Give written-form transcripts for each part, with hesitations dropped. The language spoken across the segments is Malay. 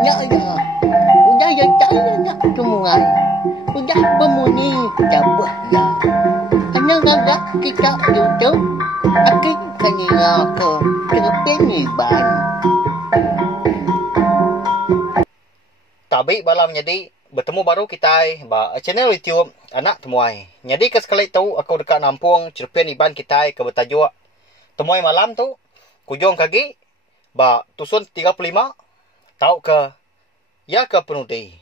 Nya ya. Udah ya saya nak semua. Udah bermuni dapat ya. Karena agak kita duduk. Akhir kena ke terpeniban. Tabi balam jadi bertemu baru kita ba channel YouTube anak temuai. Jadi ke sekali tu aku dekat Nampung Cerpen Iban kita ke bertajuk Temuai Malam tu kujong kaki ba tusun 35 tau ke ya ke penudi.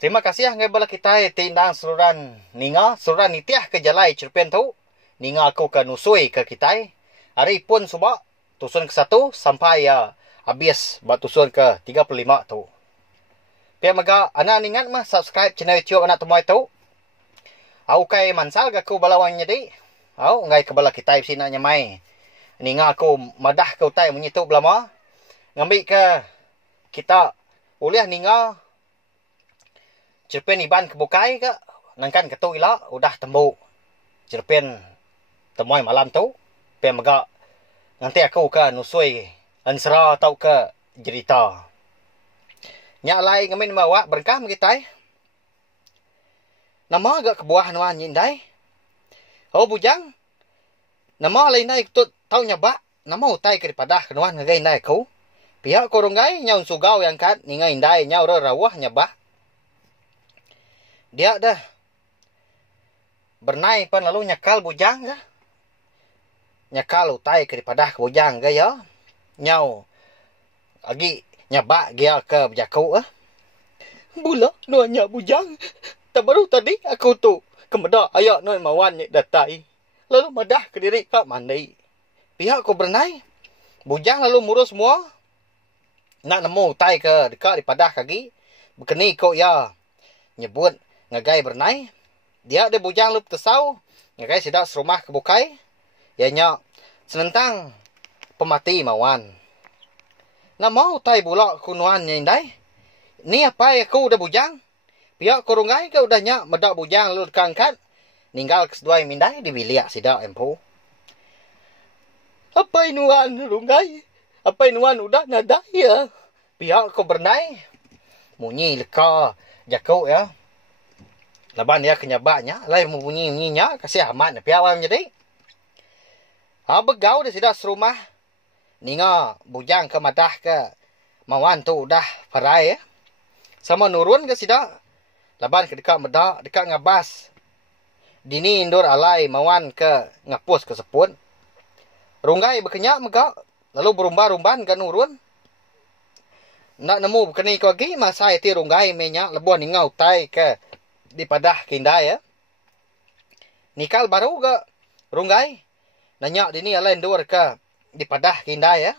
Terima kasih ngai bala kita tindang seluran ninga seluran nitiah ke jalai cerpen tu ninga aku ke nusui ke kita. Hari pun suba tusun ke 1 sampai ya habis ba tusun ke 35 tu. Pia maga anak ingat mah subscribe channel YouTube anak temuai tu. Au kai mansal ga ku balawang jadi. Au ngai ke bala kita sina nyamai. Ninga aku madah ke utai menyitu belama. Ngambil ke kita uliah ninga cerpen Iban kebukai ke nangkan ketu ila udah tembuk cerpen temuai malam tu. Pia maga nanti aku ke nusui ansra tau ke cerita. Nyak lai ngamin bawa berkah kita. Nama agak kebuah nama nyindai. Oh bujang. Nama lain nai tut tau nyaba. Nama utai ke daripada kenuan ngagai nai ku. Pihak koronggai nyau sugau yang kat ningai indai nyau rawah nyaba. Dia dah bernai pan lalu nyakal bujang ga. Nyakal utai ke daripada bujang ga ya. Nyau agi nyaba dia ke berjaku Bula nuanya bujang. Tak baru tadi aku tu kemeda ayak nuan mawan ni datai. Lalu madah ke diri kak mandi. Pihak ko bernai. Bujang lalu murus semua. Nak nemu tai ke dekat daripada kaki. Berkeni ko ya nyebut ngagai bernai. Dia ada bujang lu tesau. Ngagai sidak serumah kebukai. Ianya senentang pemati mawan. Nak mau tai bulak kunuan nyindai. Ni apa aku udah bujang. Pihak korungai ke udah nyak medak bujang lalu kangkat. Ninggal keseduai mindai di bilik sidak empu. Apa inuan rungai? Apa inuan udah nadai ya? Pihak ko bernai. Munyi leka jakuk ya. Laban dia kenyabaknya. Lai munyi-munyinya. Kasih amat. Pihak awam jadi. Begau dia sidak serumah. Ninga bujang ke madah ke mawan tu udah parai ya. Sama nurun ke sidak. Laban ke dekat medak, dekat ngabas. Dini indur alai mawan ke ngapus ke sepun. Runggai berkenyak megak. Lalu berumbar-umban ke nurun. Nak nemu berkeni ke lagi. Masa itu runggai menyak lebuan ninga utai ke di padah kinda ya. Nikal baru ke runggai. Nanyak dini alai indur ke di padah kinda ya.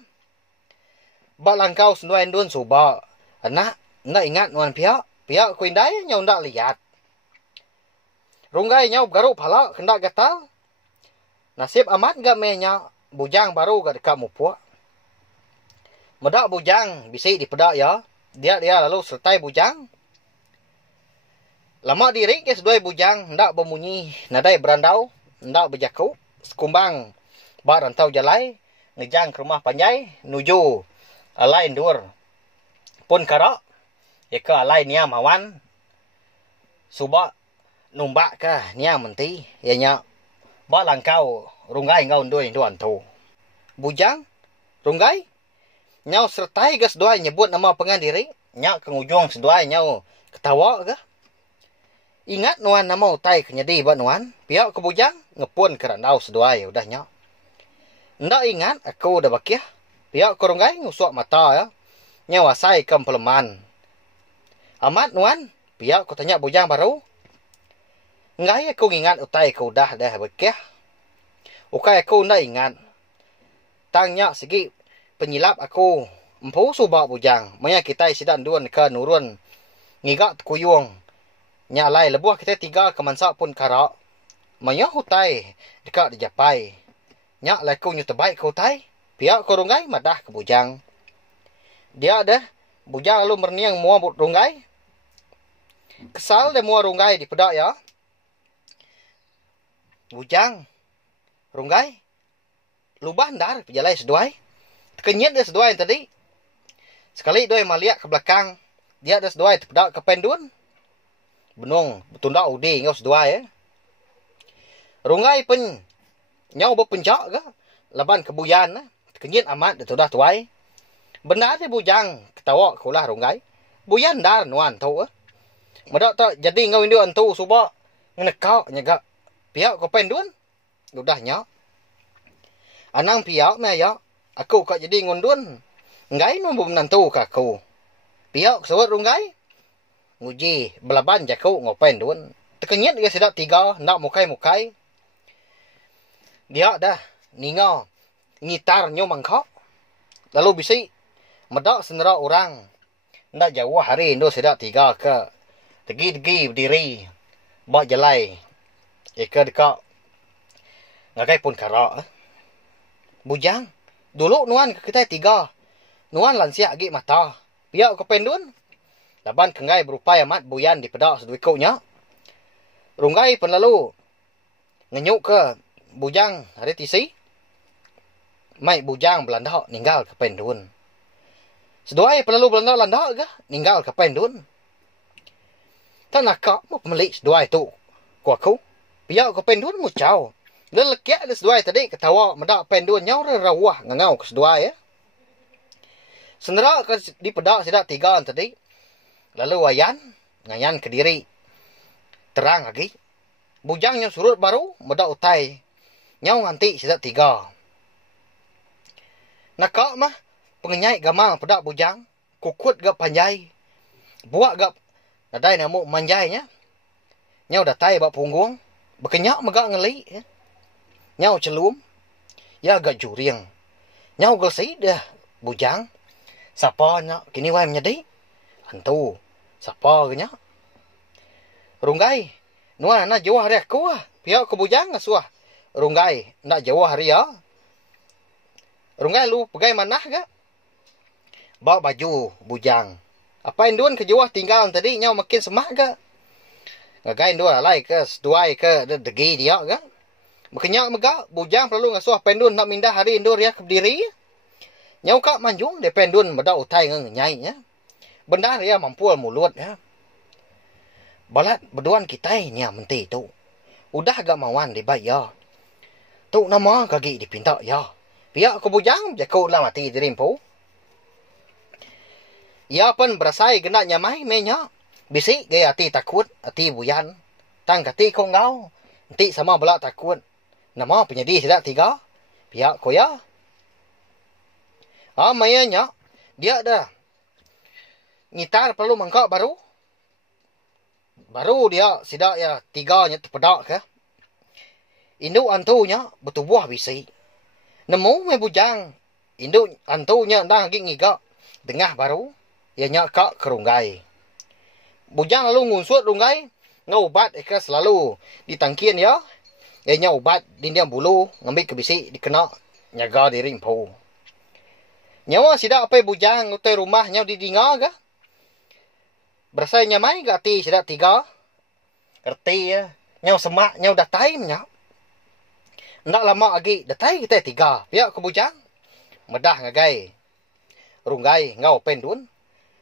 Bak langkau senduai indun suba. Anak, nak ingat nuan pihak. Pihak ku indai nyau ndak lihat. Runggai nyau garuk pala kendak gatal. Nasib amat gak menyak. Bujang baru gak dekat mupuk. Medak bujang bisik di pedak ya. Dia lalu sertai bujang. Lama diri ke seduai bujang. Ndak bemunyi. Nadai berandau. Ndak berjaku. Sekumbang. Bak rantau jalai. Ngejang ke rumah panjai. Nuju. Alai ndur. Pun karak. Eka alai niam awan. Subak. Numbak ke niam menti. Ianya. Bak langkau. Runggai ngau ndur induan tu. Bujang. Runggai. Nyau sertai ke seduai nyebut nama pengan diri. Nyak ke ngujung seduai nyau ketawa ke. Ingat nuan nama utai kenyedi buat nuan. Pihak ke bujang. Ngepun ke randau seduai. Udah nyak. Ndak ingat aku udah bakiah. Pihak koronggai ngusuk mata ya. Nyawasai ke peleman. Amat nuan. Pihak ku tanya bujang baru. Ngai aku ingat utai ku udah dah bakiah. Ukai aku ndak ingat. Tanya segi penyilap aku. Empu subak bujang. Maya kita sidan duan ke nurun. Ngigak kuyung. Nyalai lebuah kita 3 kemansak pun karak. Maya hutai dekat dijapai. Nyak laku nyu terbaik kau tai. Pihak ko runggai madah ke bujang. Dia ada bujang lalu merniang mua runggai. Kesal dia mua runggai di pedak ya. Bujang. Runggai. Lubah ndar pejalai seduai. Terkenyit dia seduai tadi. Sekali doi maliak ke belakang. Dia ada seduai terpedak ke pendun. Benung, betunda udi ngau seduai Rungai pun nyau berpencak ke. Laban kebuyan Terkenyit amat dia sudah tuai. Benar dia bujang ketawa kulah rungai. Buyan dar nuan tu Madak tak jadi ngau indu antu subak. Ngenekak nyagak. Pihak ke pendun. Udah nyak. Anang pihak me ya. Aku kak jadi ngundun. Ngai nu menantu ka aku. Pihak sewat rungai. Nguji belaban jaku ngopen dun. Terkenyit dia sedap tiga. Nak mukai-mukai. Dia dah. Ninga. Ngitar nyo mangkok. Lalu bisi. Medak senera orang. Nak jauh hari Indo sedap tiga ke. Tegi-tegi berdiri. Bak jelai. Eka dekat. Ngagai pun karak. Bujang. Dulu nuan ke kita tiga. Nuan lansiak agi mata. Pihak ke pendun. Laban kengai berupaya mat buyan di pedak seduikuknya. Rungai pun lalu. Ngenyuk ke bujang hari tisi. Mai bujang belandak ninggal ke pendun. Seduai pun lalu belandak landak ke. Ninggal ke pendun. Tak nak kak mau pemelik seduai tu. Kuaku. Pihak ke pendun mu caw. Lelekiak ada seduai tadi ketawa medak pendun nyau rawah ngangau ke seduai Senera ke di pedak sidak tiga tadi. Lalu wayan ngayan ke diri. Terang lagi. Bujang yang surut baru medak utai. Nyau nganti sidak tiga. Nakak mah pengenyai gamang pedak bujang. Kukut gak panjai. Buat gak nadai namu manjainya. Nyau datai bak punggung. Bekenyak megak ngeli Nyau celum. Ya agak juriang. Nyau gelsi dah bujang. Siapa nyak kini wai menyedi? Hantu. Siapa ke nyak? Rungai. Nuan nak jauh hari aku Pihak ke bujang ngasuah. Rungai. Nak jauh hari ya. Rungai lu pegai manah ke? Bawa baju bujang. Apa induan ke jauh tinggal tadi nyau makin semak ke? Ngagai induan alai ke? Seduai ke? Degi dia ke? Makenyak megak, bujang perlu ngasuh pendun nak mindah hari indur ya ke berdiri. Nyau kak manjung de pendun medak utai ngenyai ya. Benar ya mampual mulut ya. Balat berduan kita ni menti tu. Udah agak mawan dibayar. Tu nama kaki dipinta ya. Pihak ke bujang jaku lah mati dirimpu. Ya pun berasai genak nyamai menya. Bisik gaya hati takut, hati buyan. Tang kati kau ngau. Nanti sama belak takut. Nama penyedi sidak tiga. Pihak ko ya. Mayanya. Dia dah. Ngitar perlu mangkak baru. Baru dia sidak ya tiganya terpedak ke. Induk antunya bertubuh bisi. Nemu me bujang. Induk antunya dah lagi ngigak. Tengah baru. Ia nyak kak ke rungai. Bujang lalu ngunsut rungai. Ngaubat eka selalu ditangkin ya. Ia ubat dindiam bulu. Ngambil ke bisi dikena. Nyaga diri empu. Nyawa sidak apa bujang utai rumah nyau didinga ke. Berasai nyamai gati sidak tiga. Kerti ya. Nyau semak nyau datai menyak. Ndak lama lagi datai kita tiga. Pihak ke bujang. Medah ngagai. Rungai ngau pendun.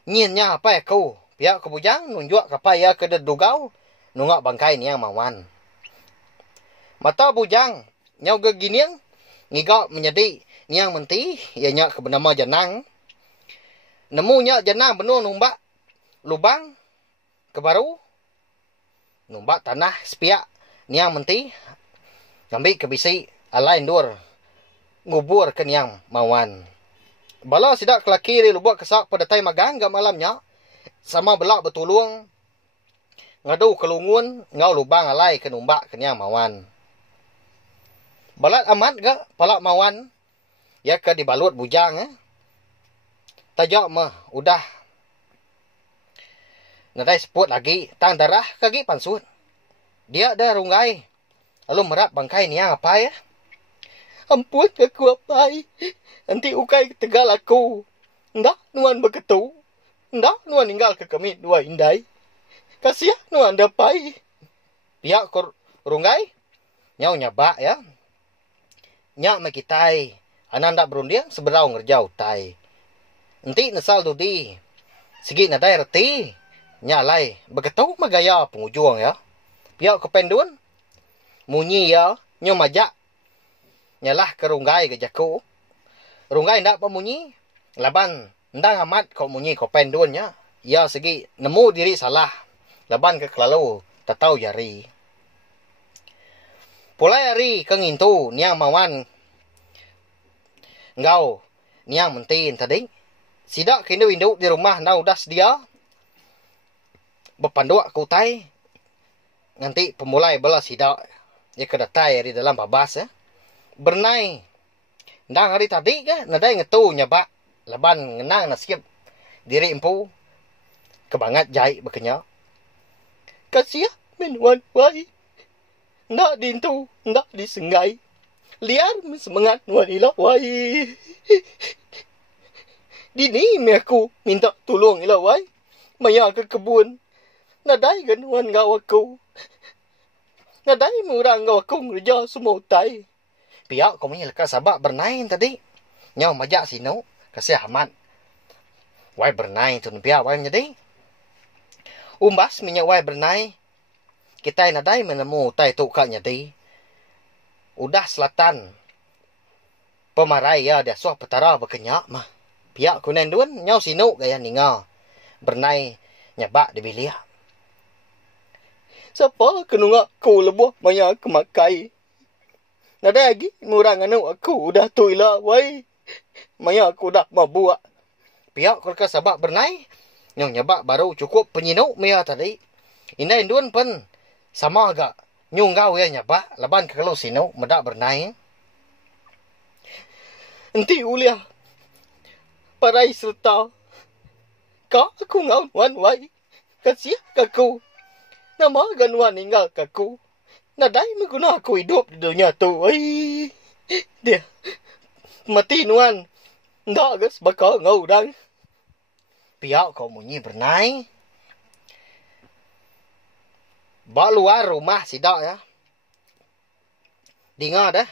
Nyinya apa ya kau. Pihak ke bujang nunjuk kapaya ke dedugau. Nungak bangkai ni yang mawan. Mata bujang. Nyau geginiang. Ngigak menyedi. Ni yang menti. Ia nyak ke bernama janang. Nemu nyak janang penuh numbak. Lubang. Kebaru. Numbak tanah sepiak. Ni yang menti. Ngambil ke bisi. Alain dur. Ngubur ke ni yang mawan. Bala sidak kelaki dia lubak kesak pada tay magang gak malamnya. Sama belak betulung. Ngadu kelungun. Ngau lubang alai ke numbak ke ni yang mawan. Balat amat ke palak mawan. Ya ke dibalut bujang Tajak mah udah. Nadai seput lagi. Tang darah kaki pansut. Dia dah rungai. Lalu merap bangkai ni yang apa ya. Ampun aku apa. Nanti ukai tegal aku. Ndak nuan begitu. Ndak nuan tinggal ke kami dua indai. Kasih nuan dapai. Pihak rungai. Nyau nyabak ya. Nyak makitai. Ananda berundiang seberau ngerjau tai. Enti nesal dudi. Sigi nadai reti. Nyalai. Begitu magaya pengujung ya. Piak kependun. Munyi ya. Nyo majak. Nyalah ke runggai ke jaku. Runggai ndak pemunyi. Laban. Ndang amat kau munyi kependun ya. Ya segi nemu diri salah. Laban ke kelalu. Tatau jari. Pulai hari kengintu. Niang mawan. Ngau. Niang mentin tadi. Sidak kini induk di rumah. Nau das dia. Berpanduak kutai. Nanti pemulai bela sidak. Dia kedatai di dalam babas ya. Bernai. Ndang hari tadi ke. Nadai ngetu nyabak. Laban ngenang nasib. Diri empu. Kebangat jahit berkenyak. Kasih minuan wai. Ndak dintu. Ndak disengai. Liar semangat nuan ilah wai. Dini me aku minta tolong ilah wai. Maya ke kebun. Nadai ganuan ngau aku. Nadai murang ngau aku ngerja semua utai. Pihak kau lekas sabak bernain tadi. Nyau majak sino. Kasih amat. Wai bernain tu pihak wai menjadi. Umbas minyak wai bernain. Kita nadai menemu utai tu kak nyadi. Udah selatan. Pemarai ya dia suah petara berkenyak mah. Pihak kunen duan nyau sino gaya ninga. Bernain nyabak di bilik. Siapa kena aku lebuh maya kemakai. Nada lagi murang anu aku udah tuila wai. Maya aku dah mabuak. Pihak kolka sabak bernai. Nyong nyabak baru cukup penyinuk maya tadi. Indah induan pun sama agak nyunggau ya nyabak. Laban ke kalau sinuk medak bernai. Enti uliah. Parai serta. Kau aku ngau wan wai. Kasih kaku. Nama ganuan tinggal kaku. Nadai mengguna aku hidup di dunia tu. Ay, dia. Mati nuan. Ndak gas bakal ngau dang. Pihak kau munyi bernai. Bak luar rumah sidak ya. Dengar dah.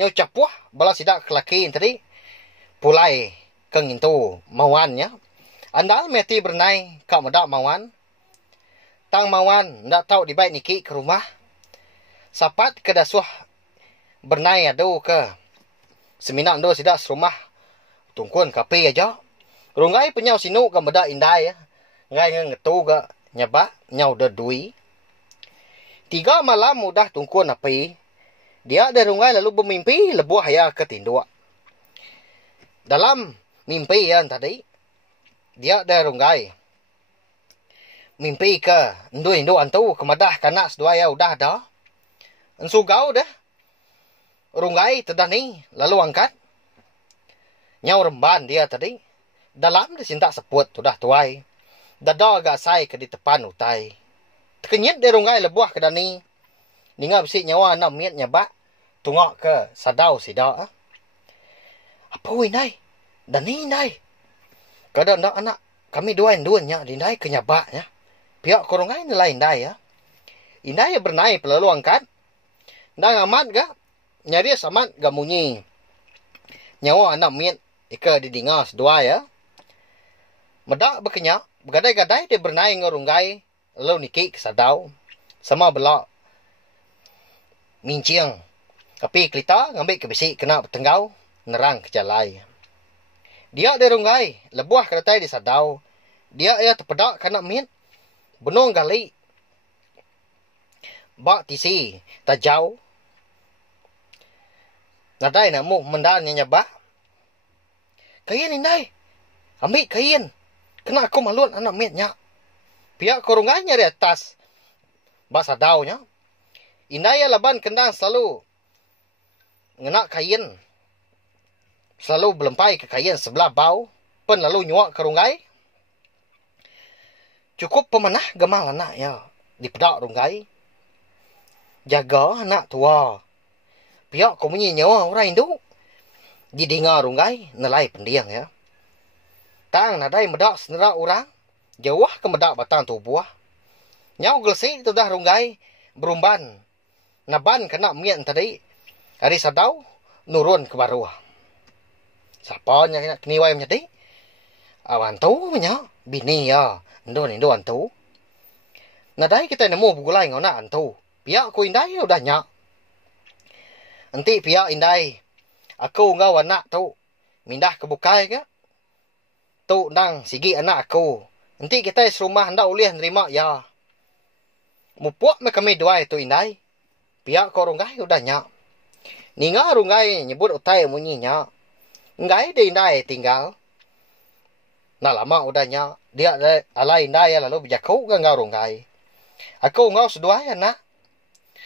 Nyau capuh. Bala sidak kelakin tadi. Pulai kengin tu mawannya. Andal meti bernai. Kau medak mawan. Tang mawan, ndak tahu di baik niki ke rumah. Sapat ke dasuh bernai adu ke. Seminak ndo sidak serumah. Tungkuan kape aja. Rungai penyau sinu ke medak indai ya. Ngai ngetu ke nyabak nyau dedui. 3 malam mudah tungkuan api. Dia ada rungai lalu bermimpi lebuh ya ke tinduk. Dalam mimpi yang tadi. Dia ada rungai. Mimpi ke ndu antu kemadah kanak sedua ya udah dah. Ensugau dah. Rungai tedani lalu angkat. Nyau remban dia tadi. Dalam dia cinta seput udah tuai. Dada agak sai ke di depan utai. Terkenyit dia rungai lebuah ke dani. Ninga besi nyawa nak miet nyabak. Tungok ke sadau sidak. Apa winai? Dani nai. Kadang nak anak kami duan-duannya dinai ke nyabaknya. Pihak korongai ni lain dah ya. Indai bernai pelalu angkat. Dah amat ga. Nyari amat ga munyi. Nyawa anak miet. Ika didinga sedua ya. Medak berkenyak. Bergadai-gadai dia bernai ngorunggai. Lalu niki kesadau. Sama belak. Minciang. Tapi kelita ngambil ke besi kena bertenggau. Nerang ke jalai. Dia ada rungai. Lebuah keratai di sadau. Dia ya terpedak kanak miet. Benong gali. Bak tisi. Tajau. Nadai nak mu mendan yang nyabak. Kain indai. Ambil kain. Kena aku maluan anak mietnya. Pihak korunganya di atas. Bak sadaunya. Indai ya laban kendang selalu. Ngenak kain. Selalu belempai ke kain sebelah bau. Pen lalu nyuak kerungai. Cukup pemenah gemal anak ya. Di pedak runggai. Jaga anak tua. Pihak kau punya nyawa orang Hindu. Didengar runggai. Nelai pendiang ya. Tang nadai medak senerak orang. Jauh ke medak batang tubuh. Nyau gelsi itu dah runggai. Berumban. Naban kena mian tadi. Hari sadau. Nurun ke baruah. Siapa nya kini wai menjadi? Awan tu nya bini ya. Indo antu. Nadai kita nemu bugulai ngona antu. Pihak ku indai udah nya. Nanti pihak indai. Aku ngau anak tu. Mindah ke bukai ke? Tu nang sigi anak aku. Nanti kita serumah hendak ulih nerima ya. Mupuak me kami dua itu indai. Pihak ko rungai udah nya. Ninga rungai nyebut utai munyinya. Ngai de indai tinggal. Nah lama udah nya. Dia alai indai lalu bijakau ke ngau rungai. Aku ngau sedua ya nak.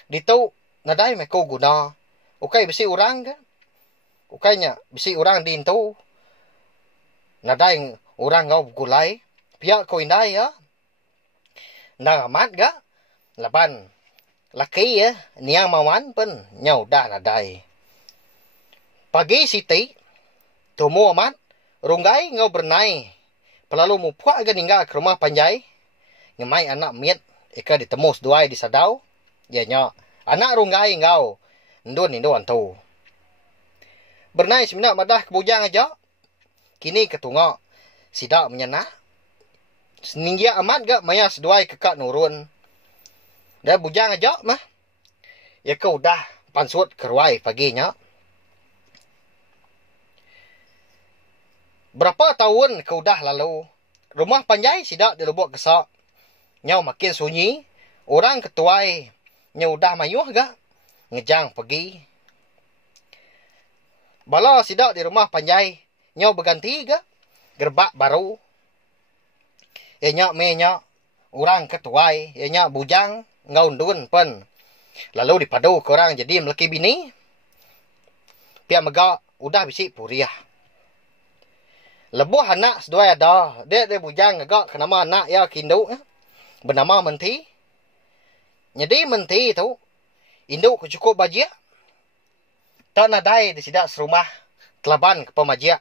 Ditau nadai me ko guna. Ukai besi orang ke? Ukainya bisi orang dintu. Nadai orang ngau gulai. Pihak ko indai ya. Nah amat ga? Laban. Laki ya. Niang mawan pun. Nyau dah nadai. Pagi siti. Tumu amat. Runggai ngau bernai. Pelalu mupuak ga ninggal ke rumah panjai. Ngemai anak miet. Ika ditemu seduai di sadau. Ya nya. Anak runggai ngau. Ndun indo antu. Bernai seminat madah kebujang aja. Kini ketungak. Sidak menyenah. Seninggia amat gak maya seduai kekak nurun. Dah bujang aja mah. Ya kau dah pansut keruai paginya. Berapa tahun kau dah lalu. Rumah panjai sidak dilubuk kesak. Nyau makin sunyi. Orang ketuai. Nyau dah mayuh gak. Ngejang pergi. Bala sidak di rumah panjai. Nyau berganti gak. Gerbak baru. Ya nyak me nyak. Orang ketuai. Ya nyak bujang. Ngaundun pun. Lalu dipadu ke orang jadi melaki bini. Pihak megak. Udah bisik puriah. Lebuh anak sedua ada. Dia bujang agak ke nama anak ya kinduk. Bernama Menti. Jadi Menti tu. Induk cukup bajia. Tak nadai di sidak serumah. Telaban ke pemajia.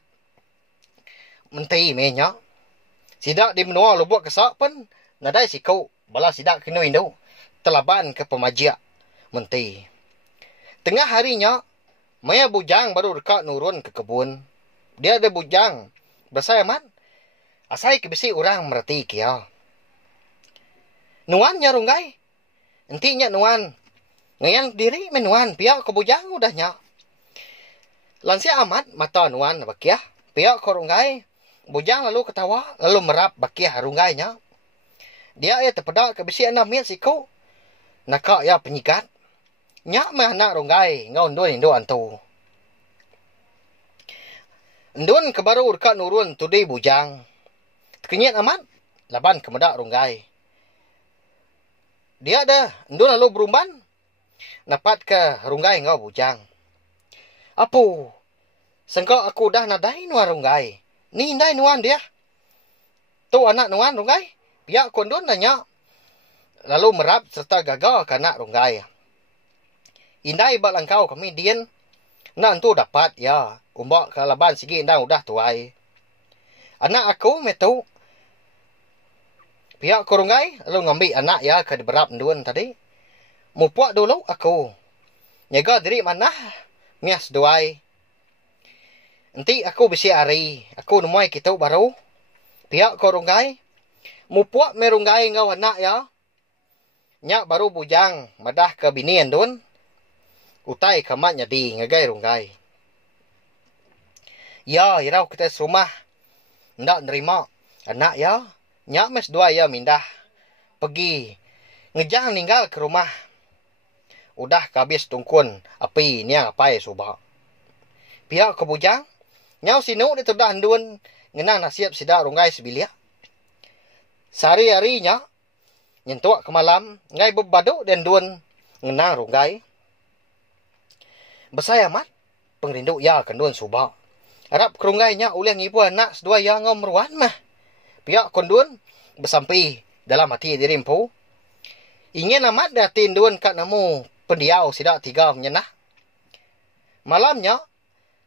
Menti menya. Sidak di menua lubuk kesak pun. Nadai sikau. Bala sidak kena induk. Telaban ke pemajia. Menti. Tengah harinya. Maya bujang baru dekat nurun ke kebun. Dia ada bujang. Bersaya man. Asai kebisi orang merati kia. Nuan nya runggai. Entinya nuan. Ngayan diri menuan. Pihak kebujang udah nya. Lansia amat mata nuan bakiah. Pihak ko runggai. Bujang lalu ketawa. Lalu merap bakiah runggai nya. Dia ya terpedak kebisi anak miat siku. Nakak ya penyikat. Nyak mah anak runggai. Ngau ndun indo antu. Ndun kebaru dekat nurun tudi bujang. Kenyat amat. Laban kemedak runggai. Dia dah. Ndun lalu berumban. Napat ke runggai ngau bujang. Apu. Sengkau aku dah nadai nuan runggai. Ni indai nuan dia. Tu anak nuan runggai. Pihak kondun nanya. Lalu merap serta gagal ke anak runggai. Indai bak langkau kami dian. Nak tu dapat ya. Umbak ke laban sigi indang udah tuai. Anak aku metu. Pihak kurungai. Lalu ngambil anak ya ke berap ndun tadi. Mupuak dulu aku. Nyaga diri mana. Mias duai. Nanti aku bisi hari. Aku nemuai kita baru. Pihak kurungai. Mupuak merunggai ngau anak ya. Nyak baru bujang. Madah ke bini ndun. Utai kamat nyadi ngagai runggai. Ya, irau kita serumah. Ndak nerima. Anak ya. Nyak mes dua ya mindah. Pergi. Ngejang ninggal ke rumah. Udah kabis tungkun. Api niang apai subak. Pihak ke bujang. Nyau sinuk dia terdah handun. Ngenang nasiap sidak runggai sebilia. Sehari-harinya. Nyentuak ke malam. Ngai berbaduk dan dun. Ngenang runggai. Bersaya mat. Pengerinduk ya kendun subak. Harap kerunggainya oleh ngipu anak sedua yang ngau meruan mah. Pihak kondun bersampi dalam hati dirimpu. Ingin amat datin dun kat namu pendiau sidak tiga menyenah. Malamnya,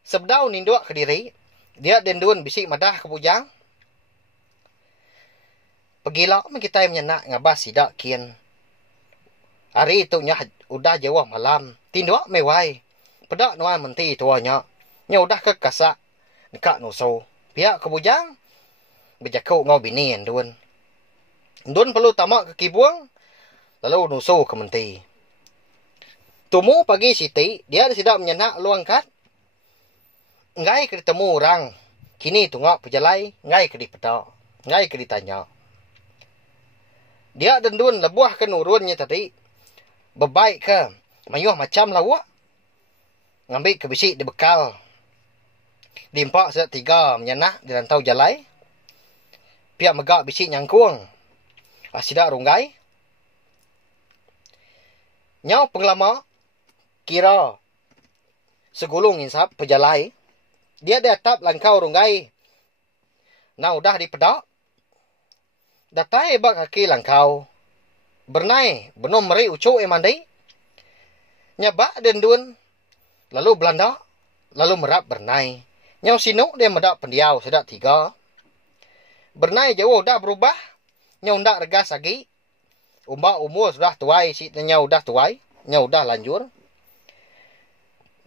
sebdau ninduak ke diri. Dia dan dun bisik madah ke bujang. Pergilah kita menyenah ngabas sidak kian. Hari itu nya udah jauh malam. Tinduak mewai. Pedak nuan menti tuanya. Nya udah ke kasak. Nekak nuso. Pihak kebujang berjakau ngau bini Ndun. Ndun perlu tamak ke kibuang, lalu nuso ke menti. Tumu pagi siti, dia tidak menyenak luang kat. Ngai ke ditemu orang. Kini tungak pejalai, ngai ke dipedak. Ngai ke ditanya. Dia dan Ndun lebuah ke nurunnya tadi. Bebaik ke, mayuh macam lawak. Ngambil ke bisik di bekal. Dimpak sedat 3 menyenak di rantau jalai. Pihak megak bisik nyangkuang. Asidak runggai. Nyau pengelama. Kira. Segulung insap pejalai. Dia datap langkau runggai. Nah udah dipedak. Datai bak kaki langkau. Bernai. Benom meri ucuk mandi. Nyabak dan Ndun. Lalu Belanda. Lalu merap bernai. Nyau sinuk dia medak pendiau sedak 3. Bernai jauh dah berubah. Nyau ndak regas lagi. Umbak umur sudah tuai. Si nyau dah tuai. Nyau dah lanjur.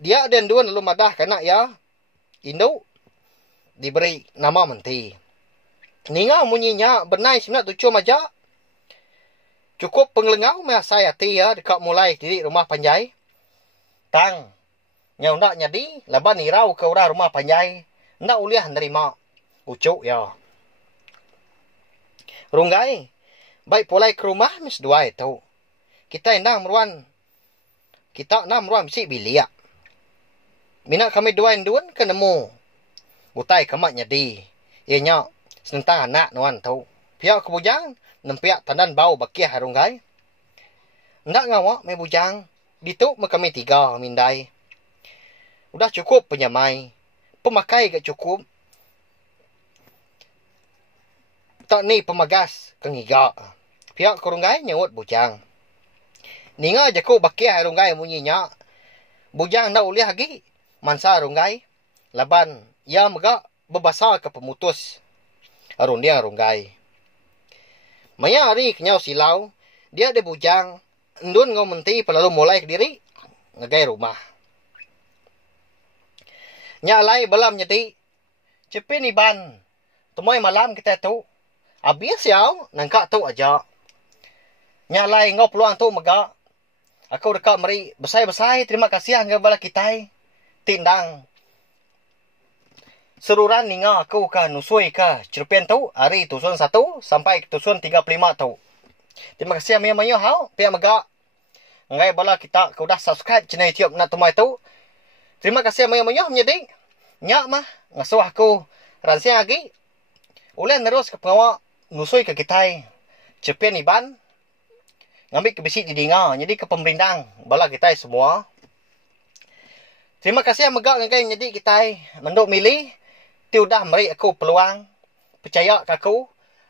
Dia dan Ndun lalu madah kena ya. Induk. Diberi nama menti. Ninga munyinya bernai sebenarnya tujuh majak. Cukup pengelengau saya hati ya. Dekat mulai diri rumah panjai. Tang. Nyau ndak nyadi. Laban irau ke orang rumah panjai. Ndak uliah nerima. Ucuk ya. Runggai. Baik pulai ke rumah mis dua itu. Kita endang meruan. Kita nak meruan bisik biliak. Minat kami dua Ndun ke nemu. Butai kemak nyadi. Ianya senentang anak nuan tau. Pihak kebujang. Nempiak tandan bau bakiah runggai. Ndak ngawak me bujang. Dituk me kami 3 mindai. Udah cukup penyamai. Pemakai gak cukup. Tak ni pemagas kengiga. Pihak kurunggai nyawut bujang. Ninga jaku bakiah runggai munyinya. Bujang ndak uliah lagi. Mansa runggai. Laban ia megak bebasa ke pemutus. Arundia runggai. Maya hari kenyau silau. Dia ada bujang. Ndun ngau menti pelalu mulai ke diri. Ngagai rumah. Nyalai belam nyedi. Cepin iban. Temoy malam kita tu. Habis yau. Nangkak tu aja. Nyalai ngau peluang tu megak. Aku dekat meri. Besai-besai. Terima kasih angga bala kita. Tindang. Seruran ninga aku ka nusui ka. Cerpen tu. Hari tusun 1. Sampai tusun 35 tu. Terima kasih amia mayo hau. Pihak megak. Ngai bala kita kau dah subscribe channel YouTube nak temai tu. Terima kasih mayo menjadi. Nyak mah ngasuh aku ransiang lagi. Ulen terus ke pengawak nusui ke kita. Cepian iban. Ngambil ke bisik di dinga. Jadi ke pemerintah bala kita semua. Terima kasih megak ngai jadi kita menduk milih. Tiu dah meri aku peluang. Percaya ke aku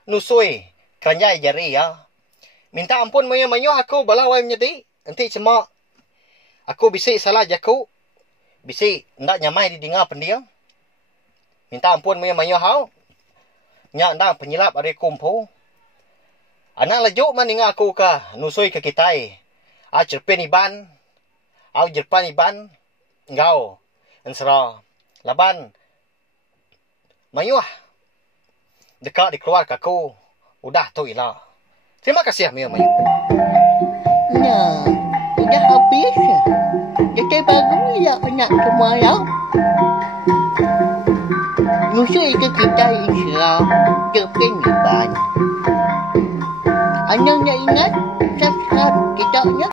nusui keranjai jari ya. Minta ampun mayo aku bala wai menjadi. Nanti cuma aku bisik salah jaku. Bisik ndak nyamai di dengar pendiang. Minta ampun mayo hau. Nyak ndang penyilap ada kumpu. Anak lajuk man dengar aku ka nusui ke kita. Cerpen iban. Au jerpan iban. Ngau. Ensra. Laban. Mayuh. Dekat dikeluar ke aku. Udah tu ilah. Terima kasih mayo. Nah, udah habis. Jadi baru ya anak semua ya. Nusui ke kita insya Cerpen iban. Anak nak ingat subscribe kita ya.